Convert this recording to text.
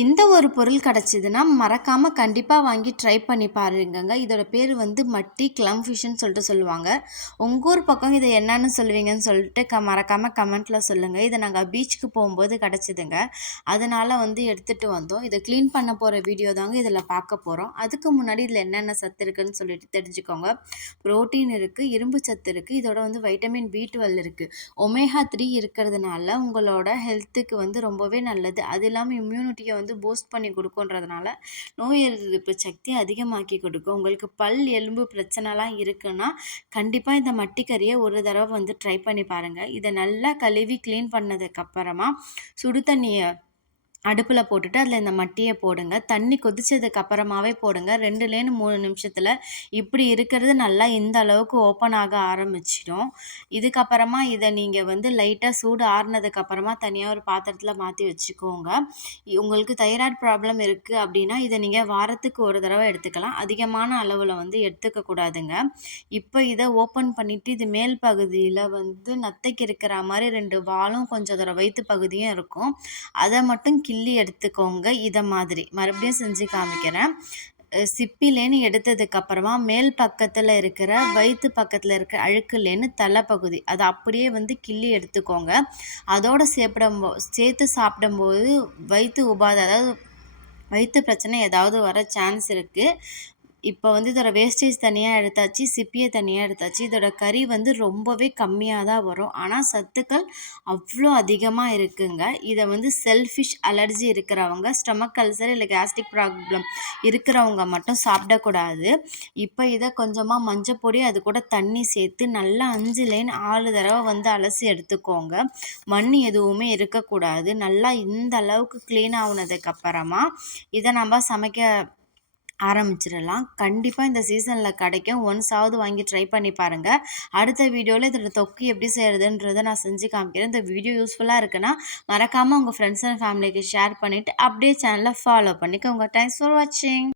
இந்த ஒரு பொருள் கிடச்சிதுன்னா மறக்காமல் கண்டிப்பாக வாங்கி ட்ரை பண்ணி பாருங்கங்க. இதோட பேர் வந்து மட்டி கிளம் ஃபிஷ்ன்னு சொல்லிட்டு சொல்லுவாங்க. உங்கள் ஊர் பக்கம் இதை என்னன்னு சொல்லுவீங்கன்னு சொல்லிட்டு க மறக்காமல் கமெண்ட்டில் சொல்லுங்கள் இதை நாங்கள் பீச்சுக்கு போகும்போது கிடச்சிதுங்க. அதனால் வந்து எடுத்துகிட்டு வந்தோம். இதை க்ளீன் பண்ண போகிற வீடியோ தாங்க இதில் பார்க்க போகிறோம் அதுக்கு முன்னாடி இதில் என்னென்ன சத்து இருக்குதுன்னு சொல்லிட்டு தெரிஞ்சுக்கோங்க. ப்ரோட்டீன் இருக்குது இரும்பு சத்து இருக்குது இதோட வந்து வைட்டமின் பி டுவெல் இருக்குது ஒமேஹா த்ரீ இருக்கிறதுனால உங்களோட ஹெல்த்துக்கு வந்து ரொம்பவே நல்லது. அது இல்லாமல் இம்யூனிட்டியை வந்து பூஸ்ட் பண்ணி கொடுக்குன்றதுனால நோய் எதிர்ப்பு சக்தி அதிகமாக்கி கொடுக்கும். உங்களுக்கு பல் எலும்பு பிரச்சனைலாம் இருக்குன்னா கண்டிப்பாக இந்த மட்டிக்கறியை ஒரு தடவை வந்து ட்ரை பண்ணி பாருங்கள் இதை நல்லா கழுவி க்ளீன் பண்ணதுக்கப்புறமா சுடு தண்ணியை அடுப்பில் போட்டுட்டு அதில் இந்த மட்டியை போடுங்க. தண்ணி கொதிச்சதுக்கு அப்புறமாவே போடுங்க. ரெண்டுலேருந்து மூணு நிமிஷத்தில் இப்படி இருக்கிறது நல்லா இந்த அளவுக்கு ஓப்பன் ஆக ஆரம்பிச்சிடும். இதுக்கப்புறமா இதை நீங்கள் வந்து லைட்டாக சூடு ஆறுனதுக்கப்புறமா தனியாக ஒரு பாத்திரத்தில் மாற்றி வச்சுக்கோங்க. உங்களுக்கு தைராய்டு ப்ராப்ளம் இருக்குது அப்படின்னா இதை நீங்கள் வாரத்துக்கு ஒரு தடவை எடுத்துக்கலாம். அதிகமான அளவில் வந்து எடுத்துக்கக்கூடாதுங்க இப்போ இதை ஓப்பன் பண்ணிவிட்டு இது மேல் பகுதியில் வந்து நத்தைக்கு இருக்கிற மாதிரி ரெண்டு வாலும் கொஞ்சம் அதோட வயிற்று பகுதியும் இருக்கும். அதை மட்டும் கிள்ளி எடுத்துக்கோங்க இதை மாதிரி. மறுபடியும் செஞ்சு காமிக்கிறேன். சிப்பிலேன்னு எடுத்ததுக்கப்புறமா மேல் பக்கத்தில் இருக்கிற வயிற்று பக்கத்தில் இருக்கிற அழுக்குலேன்னு தலைப்பகுதி அதை அப்படியே வந்து கிள்ளி எடுத்துக்கோங்க. அதோடு சேப்பிடும் சேர்த்து சாப்பிடும்போது வயிற்று உபாதை அதாவது வயிற்று பிரச்சனை ஏதாவது வர சான்ஸ் இருக்குது இப்போ வந்து இதோட வேஸ்டேஜ் தனியாக எடுத்தாச்சு சிப்பியை தனியாக எடுத்தாச்சு. இதோட கறி வந்து ரொம்பவே கம்மியாக தான் வரும். ஆனால் சத்துக்கள் அவ்வளோ அதிகமாக இருக்குங்க. இதை வந்து செல்ஃபிஷ் அலர்ஜி இருக்கிறவங்க ஸ்டமக் அல்சர் இல்லை கேஸ்ட்ரிக் ப்ராப்ளம் இருக்கிறவங்க மட்டும் சாப்பிடக்கூடாது. இப்போ இதை கொஞ்சமாக மஞ்சள் பொடி அது கூட தண்ணி சேர்த்து நல்லா அஞ்சு லைன் ஆறு தடவை வந்து அலசி எடுத்துக்கோங்க. மண் எதுவுமே இருக்கக்கூடாது. நல்லா இந்த அளவுக்கு க்ளீன் ஆகுனதுக்கப்புறமா இதை நம்ம சமைக்க ஆரம்பிச்சிடலாம். கண்டிப்பாக இந்த சீசனில் கிடைக்கும். ஒன்ஸாவது வாங்கி ட்ரை பண்ணி பாருங்கள் அடுத்த வீடியோவில் இதோட தொக்கு எப்படி செய்கிறதுன்றதை நான் செஞ்சு காமிக்கிறேன். இந்த வீடியோ யூஸ்ஃபுல்லாக இருக்குன்னா மறக்காமல் உங்கள் ஃப்ரெண்ட்ஸ் அண்ட் ஃபேமிலிக்கு ஷேர் பண்ணிவிட்டு அப்படியே சேனலை ஃபாலோ பண்ணிக்கோங்க. தேங்க்ஸ் ஃபார் வாட்சிங்